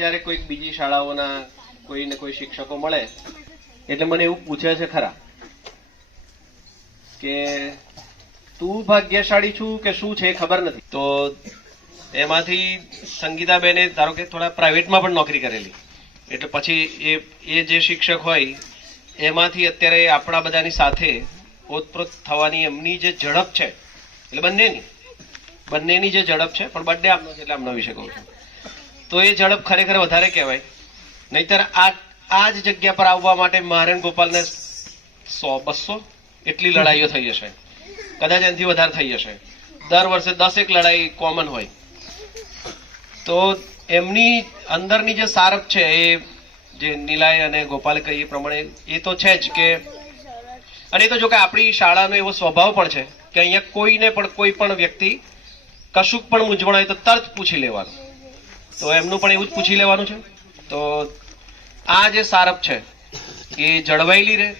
જ્યારે કોઈક બીજી શાળાઓના કોઈને કોઈ શિક્ષકો મળે એટલે મને એવું પૂછે છે ખરા કે તું ભાગ્યશાળી છું કે શું છે ખબર નથી. તો એમાંથી સંગીતાબેને ધારો કે થોડા પ્રાઇવેટમાં પણ નોકરી કરેલી, એટલે પછી એ જે શિક્ષક હોય એમાંથી અત્યારે આપણા બધાની સાથે ઓતપ્રોત થવાની એમની જે ઝડપ છે, એટલે બંનેની જે ઝડપ છે, પણ બર્થડે આપનો છે એટલે આમ નવી શકું છું, તો એ ઝડપ ખરેખર વધારે કહેવાય. નહીતર આ જ જગ્યા પર આવવા માટે મારે ગોપાલને 100-200 એટલી લડાઈઓ થઈ હશે, કદાચ એનાથી વધારે થઈ હશે. દર વર્ષે 10 લડાઈ કોમન હોય. તો એમની અંદરની જે સારપ છે, એ જે નીલાએ અને ગોપાલે કહી એ પ્રમાણે એ તો છે જ કે, અને એ તો જો કે આપણી શાળાનો એવો સ્વભાવ પણ છે કે અહીંયા કોઈને પણ કોઈ પણ વ્યક્તિ કશુંક પણ મૂંઝવણ હોય તો તરત પૂછી લેવાનું. તો એમનું પણ એવું જ પૂછી લેવાનું છે. તો આ જે સારપ છે એ જળવાયેલી રહે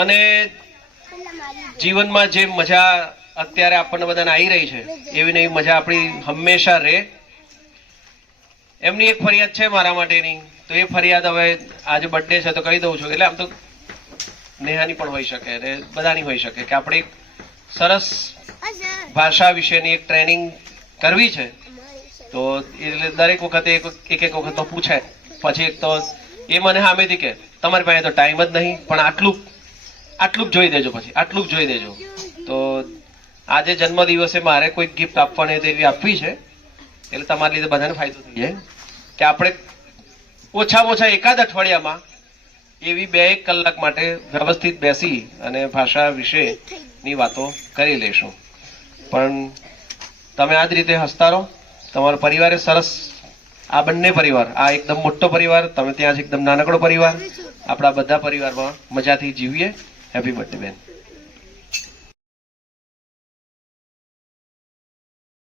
અને જીવનમાં જે મજા અત્યારે આપણને બધાને આવી રહી છે એવી ને એવી મજા આપણી હંમેશા રહે. એમની એક ફરિયાદ છે મારા માટેની, તો એ ફરિયાદ હવે આજે બર્થડે છે તો કહી દઉં છું. એટલે આમ તો નેહાની પણ હોઈ શકે અને બધાની હોઈ શકે કે આપણે સરસ ભાષા વિશેની એક ટ્રેનિંગ કરવી છે. તો એટલે દરેક વખતે એક વખત તો પૂછાય, પછી એક તો એ મને સામેથી કે તમારી પાસે તો ટાઈમ જ નહીં, પણ આટલું જ જોઈ દેજો, પછી આટલું જ જોઈ દેજો. તો આજે જન્મદિવસે મારે કોઈ ગિફ્ટ આપવાની એવી આપવી છે, એટલે તમારા લીધે બધાને ફાયદો થઈ જાય કે આપણે ઓછામાં ઓછા એકાદ અઠવાડિયામાં એવી 2-1 કલાક માટે વ્યવસ્થિત બેસી અને ભાષા વિશેની વાતો કરી લઈશું. પણ તમે આ જ રીતે હસતા રહો. તમારો પરિવારે સરસ, આ બંને પરિવાર, આ એકદમ મોટો પરિવાર, તમે ત્યાં જ એકદમ નાનકડો પરિવાર, આપણા બધા પરિવારમાં મજાથી જીવીએ. હેપી બર્થડે બેન.